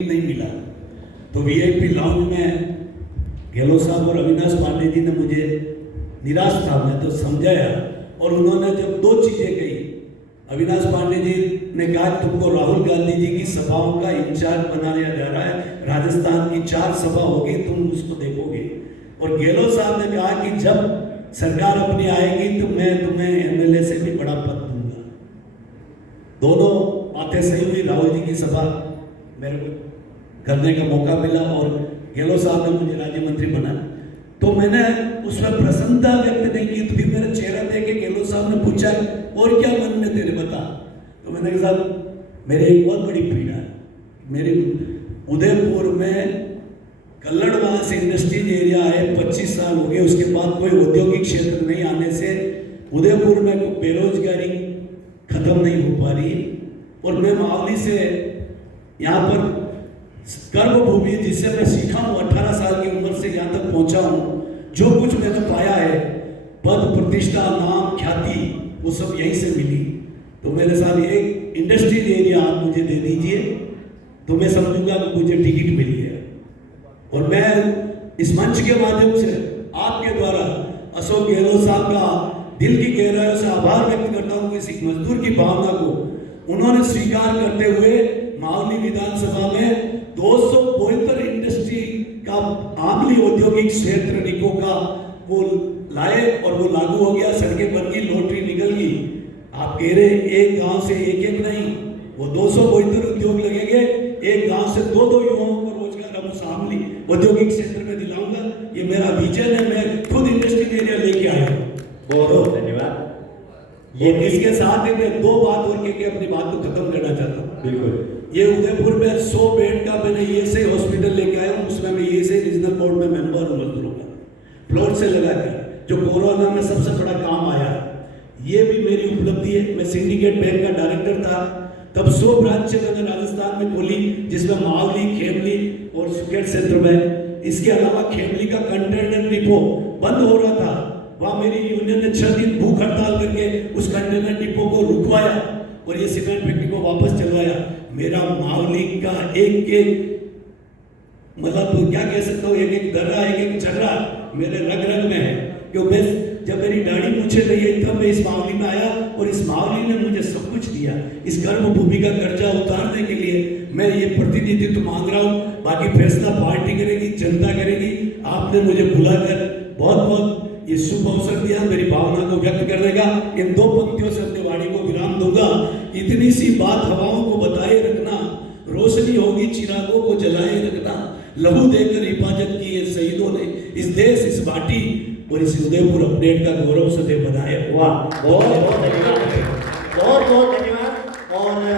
नहीं मिला तो वीआईपी लाउंज में गहलोत साहब और अविनाश पांडे जी ने मुझे निराश था, मैं तो समझाया और उन्होंने जब दो चीजें कही, अविनाश पांडे जी ने कहा तुमको राहुल गांधी जी की सभाओं का इंचार्ज बनाया जा रहा है, राजस्थान की 4 सभा होगी, तुम उसको देखोगे। और गहलोत साहब ने कहा कि जब सरकार अपनी आएगी तो मैं तुम्हें एमएलए से भी बड़ा पद दूंगा। दोनों बातें सही हुई, राहुल जी की सभा मेरे को करने का मौका मिला और गहलोत साहब ने मुझे राज्य मंत्री बनाया। तो मैंने उसमें प्रसन्नता व्यक्त नहीं की, तो फिर मेरा चेहरा देख के गहलोत साहब ने पूछा और क्या मन में तेरे बता। तो मैंने कहा साहब मेरे एक बहुत बड़ी पीड़ा है, मेरे उदयपुर में कल्लड़वास इंडस्ट्रियल एरिया है, 25 साल हो गए, उसके बाद कोई औद्योगिक क्षेत्र नहीं आने से उदयपुर में कोई बेरोजगारी खत्म नहीं हो पा रही। और मैं मावली से यहाँ पर कर्म भूमि जिससे मैं सीखा हूँ, 18 साल की उम्र से यहाँ तक पहुँचा हूँ, जो कुछ मैंने पाया है, पद प्रतिष्ठा नाम ख्याति वो सब यहीं से मिली। तो मेरे साथ एक इंडस्ट्रियल एरिया आप मुझे दे दीजिए तो मैं समझूंगा कि मुझे टिकट मिली है। और मैं इस मंच के माध्यम से आपके द्वारा अशोक गहलोत साहब का दिल की गहराइयों से आभार व्यक्त करता हूँ कि इस मजदूर की भावना को उन्होंने स्वीकार करते हुए मावली विधानसभा में 272 इंडस्ट्री का आमली औद्योगिक क्षेत्र निको का वो लाए और वो लागू हो गया, सड़कें बन गई, लॉटरी निकल गई। आप कह रहे एक गांव से एक नहीं, वो 272 उद्योग लगेंगे, एक गांव से 2 युवाओं को रोजगार हम उस आमली औद्योगिक क्षेत्र में दिलाऊंगा। ये मेरा विजन है, मैं खुद इंडस्ट्रियल एरिया लेके आया हूँ। बहुत बहुत धन्यवाद। ये इसके साथ ही मैं 2 बात और कह के अपनी बात को खत्म करना चाहता हूँ। बिल्कुल। ये उदयपुर में 100 बेड का मैंने ये से हॉस्पिटल लेके आया हूँ, उसमें मैं ये से रीजनल बोर्ड में मेंबर हूँ मजदूरों का, फ्लोर से लगाकर, जो कोरोना में सबसे बड़ा काम आया। ये भी मेरी उपलब्धि है। मैं सिंडिकेट बैंक का डायरेक्टर था, तब 100 ब्रांचें मैंने राजस्थान में खोली, जिसमें मावली, खेमली और सुकेट क्षेत्र में। इसके अलावा खेमली का कंटेनर डिपो बंद हो रहा था, वहां मेरी यूनियन ने 6 दिन भूख हड़ताल करके उस कंटेनर डिपो को रुकवाया और ये सीमेंट फैक्ट्री को वापस चलवाया। मेरा मावली का एक मतलब क्या कह सकता हूँ, एक दर्रा, एक झगड़ा मेरे रग रग में है। क्योंकि जब मेरी दाढ़ी मूछे रही है तब मैं इस मावली में आया और इस मावली ने मुझे सब कुछ दिया। इस कर्म भूमि का कर्जा उतारने के लिए मैं ये प्रतिनिधित्व मांग रहा हूँ। बाकी फैसला पार्टी करेगी, जनता करेगी। आपने मुझे बुलाकर बहुत बहुत ये शुभ अवसर दिया मेरी भावना को व्यक्त करने का। इन 2 पंक्तियों से अपनी वाणी को विराम दूंगा। इतनी सी बात हवाओं को बताए रखना, रोशनी होगी चिरागों को जलाए रखना, लहू देकर हिफाजत की है शहीदों ने इस देश, इस माटी और इस उदयपुर अपडेट का गौरव सदैव बनाए। वाह, बहुत बहुत धन्यवाद। बहुत बहुत